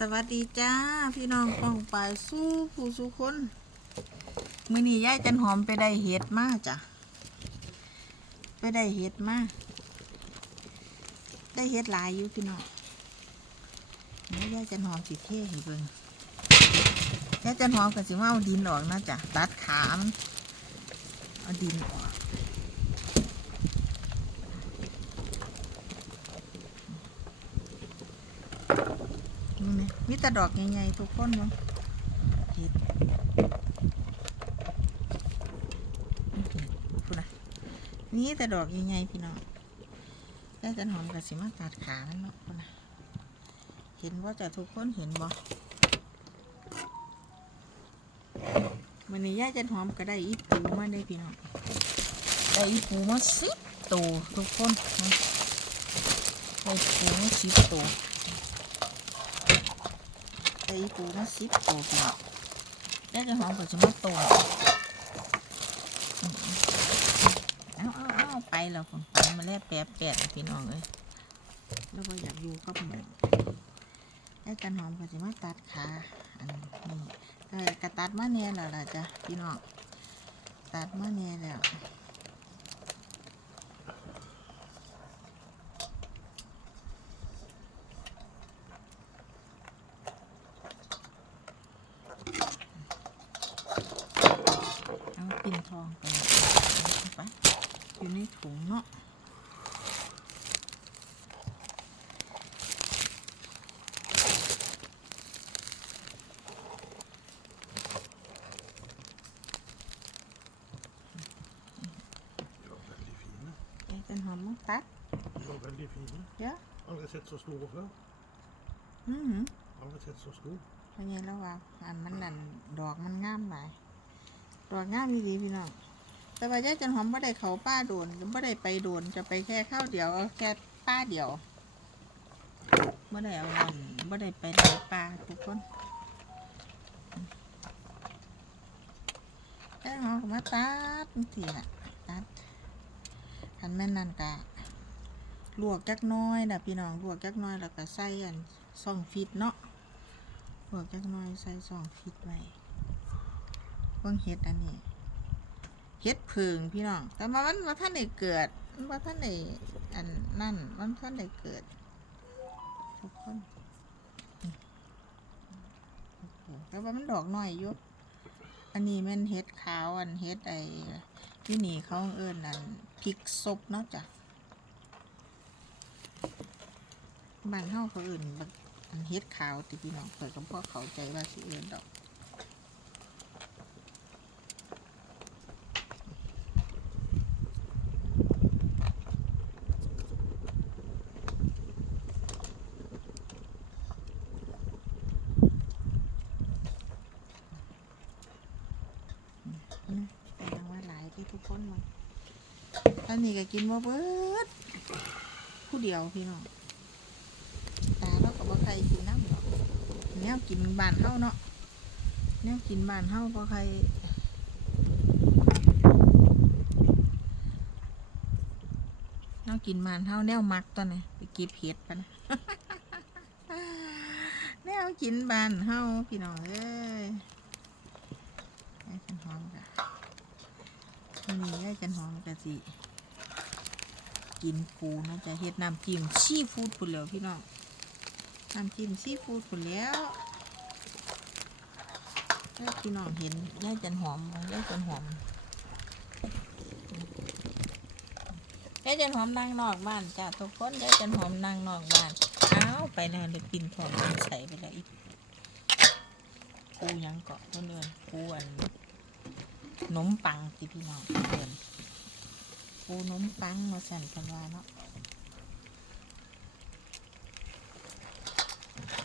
สวัสดีจ้า พี่น้องป้องไปายสู้ผู้สู้คนมื้อนี้ยายจันหอมไปได้เห็ดมาจ้ะไปได้เห็ดมาได้เห็ดหลายอยู่พี่น้องนี่ยายจันหอมสิเท่ให้เบิ่งยายจันหอมก็สิมาเอาดินออกนะจ้ะตัดขามันเอาดินออก นี่นะ มีแต่ดอกใหญ่ๆทุกคนเนาะเห็ดนะนี่แต่ดอกใหญ่ๆพี่น้องแล้จันหอมกับสิมาตัดขามันเนาะพูดนะเห็นว่าจะทุกคนเห็นบ่วันนี้ย่าจันหอมก็ได้อีปูมาได้พี่น้องได้อีปูมาสิบตัวทุกคนนะได้ปูมาสิบตัว ไอ้ปูมาสิบตัวพี่น้องแล้วจะหอมก็จะมาตัวเอาเอาเอาไปแล้วผมไปมาแล้วแปะแปะพี่น้องเอ้ยแล้วก็อยากอยู่กับหมูแล้วจันหอมก็จะมาตัดขาอันนี้ก็กระตัดมาเนี่ยแล้วล่ะจ้ะพี่น้องตัดมาเนี่ยแล้วเอาปิ่นทองไปเอาไปอยู่ในถุงเนาะ De var väldigt fina. ยายจันหอมมาตัด De var väldigt fina. Ja. Aldrig sett så stora förr. อือหือ Aldrig sett så stor. เพราะงั้นแล้วว่าอันมันนั่นดอกมันงามหลายดอกงามดีๆพี่น้องแต่ว่ายายจันหอมไม่ได้เขาป้าโดนไม่ได้ไปโดนจะไปแค่ข้าวเดียวเอาแค่ป้าเดียวไม่ได้เอาอันไม่ได้ไปไหนปลาทุกคนยายหอมก็มาตัดทีน่ะตัดคันแม่นนั่นกะ ลวกจักน้อยนะพี่น้องลวกจักน้อยแล้วก็ใส่อันซ่องฟิตเนาะลวกจักน้อยใส่ซองฟิตไว้เบิ่งเห็ดอันนี้เห็ดผึ่งพี่น้อง แต่ว่ามันว่าท่านได้เกิดมันว่าท่านได้อันนั่นมันท่านได้เกิดทุกคนแต่ว่ามันดอกน้อยอยู่อันนี้มันเห็ดขาวอันเห็ดไอ้ที่นี่เขาเอิ้นอันพริกซบเนาะจ้ะ บ้านเฮาเขาเอิ้นบักอันเฮ็ดขาวติพี่น้องเปิดกับพ่อเขาใจว่าสิเอื่นดอกแต่ว่าหลายที่ทุกคนมันอันนี้ก็กินบ่เบิดผู้เดียวพี่น้อง ใครกินน้ำหรอกแนวกินบานเฮาเนาะแนวกินบานเฮาบ่ใครแนวกินบานเฮาแนวมักตัวนี้ไปเก็บเห็ดปะนะแนวกินบานเฮาพี่น้องเอ้ยไอ้จันหอมกะนี่ไอ้จันหอมกะสิกินปูนะจะเฮ็ดน้ำจิ้มซีฟูดพุ่นแหล้วพี่น้อง น้ำจิ้มซีฟู้ดพุ่นแล้วแล้วพี่น้องเห็นย่าจันหอมย่าจันหอมย่าจันหอมนั่งนอกบ้านจ้ะทุกคนย่าจันหอมนั่งนอกบ้านอ้าวไปแล้วเลยปินทองปินใส่ไปแล้วอีกปูยังเกาะต้นเดือนปูอันขนมปังที่พี่น้องเดือนปูขนมปังมาสั่นกันว่าเนาะ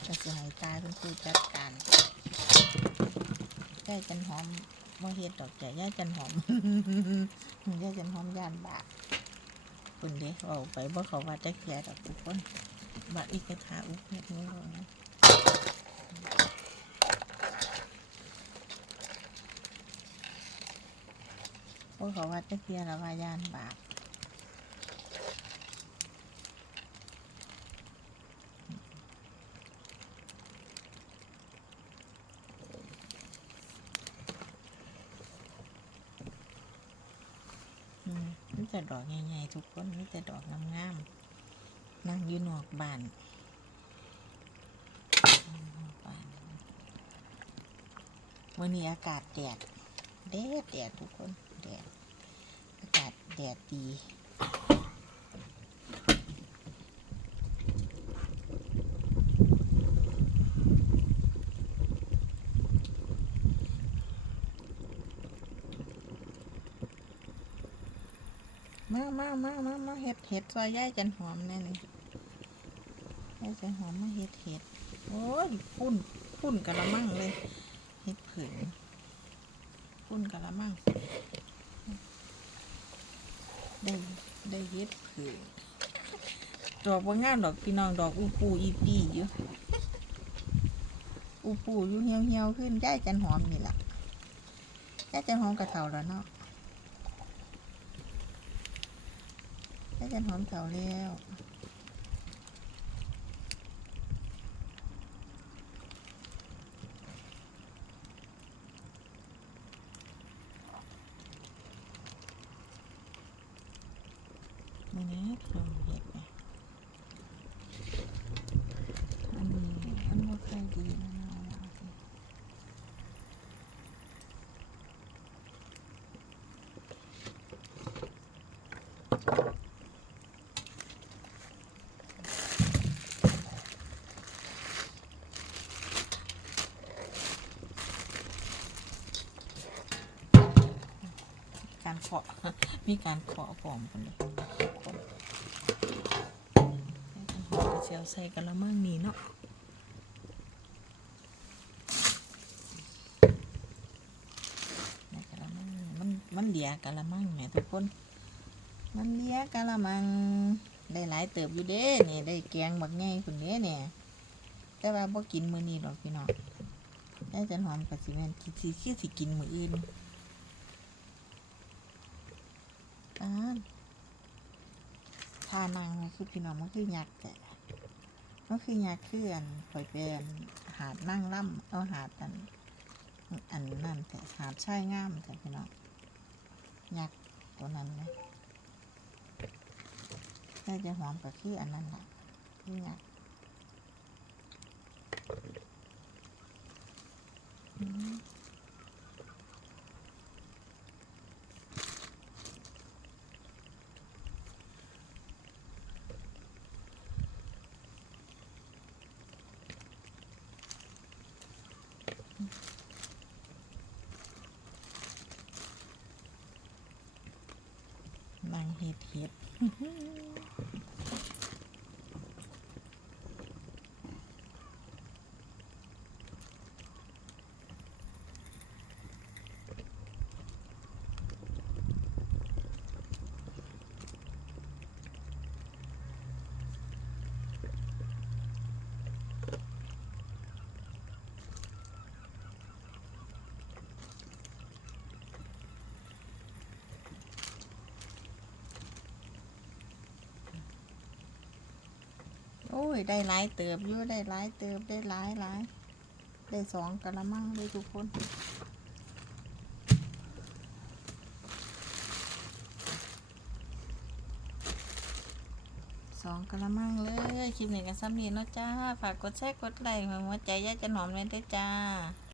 จะให้ตายเป็นผู้จัดการย่าจันหอมมาเฮ็ดดอกจ้ะย่ายจันหอมย่าจันหอมย่านบาคุณเด้เอาไปบ่เขาว่าจะแก่ดอกทุกคนบาอีกกระทาอุกเฮ็ดนี้บ่นะบ่เขาว่าจะแก่ละว่าย่านบาป ดอกใหญ่ๆทุกคนมีแต่ดอกงามๆนั่งอยู่นอกบ้านวันนี้อากาศแดดแดดแดดทุกคนแดดอากาศแดดดี มามามามามาเห็ดเห็ดซอยย่ายจันหอมแน่เลยย่ายจันหอมมาเห็ดเห็ดโอ้ยพุ่นพุ่นกะละมังเลยเห็ดผึ่งพุ่นกะละมังได้ได้เห็ดผึ่งดอกว่างามดอกพี่น้องดอกอูปูอีปีอยู่อูปูอยู่เหี่ยวเหี่ยวขึ้นย่ายจันหอมนี่แหละย่ายจันหอมกระเทาแล้วเนาะ ย่าจันหอมเถาแล้วนี่นะลองเห็ดไหมอันนี้อันว่าใครดีนะเอามาสิ การเคาะมีการเคาะพร้อมกันเลยคนให้กันหอมกระเจียวใส่กระมังนี้เนาะในกะละมังมันมันเลียกะละมังไงทุกคน มันเลียกะละมัง ได้หลายเติบอยู่เด้นี่ได้แกงบักไงคนเด้เนี่ยแต่ว่าบ่กินมื้อนี้หรอกพี่น้องได้จันหอมกับสิแม่นคิดสิคือสิกินมื้ออื่นปาน ทานางมันคือพี่น้องมันคือยักแต่มันคือยักษ์คืออันข่อยเป็นหาดนั่งล่ำเอาหาดอันอันนั่นแต่หาดชายงามแต่พี่น้องยักตัวนั้นนะน่าจะหอมกับขี้อันนั้นแหละขี้ยักอืม เห็ดเห็ด ยได้หลายเติบอยู่ได้หลายเติบได้หลายหลายได้สองกระมังเลยทุกคนสองกระมังเลยคลิปนี้กันซ้ำนี้เนาะจ้า ฝากกดแชร์กดไลค์หัวใจย่าจะหนอมเลยด้อจ้า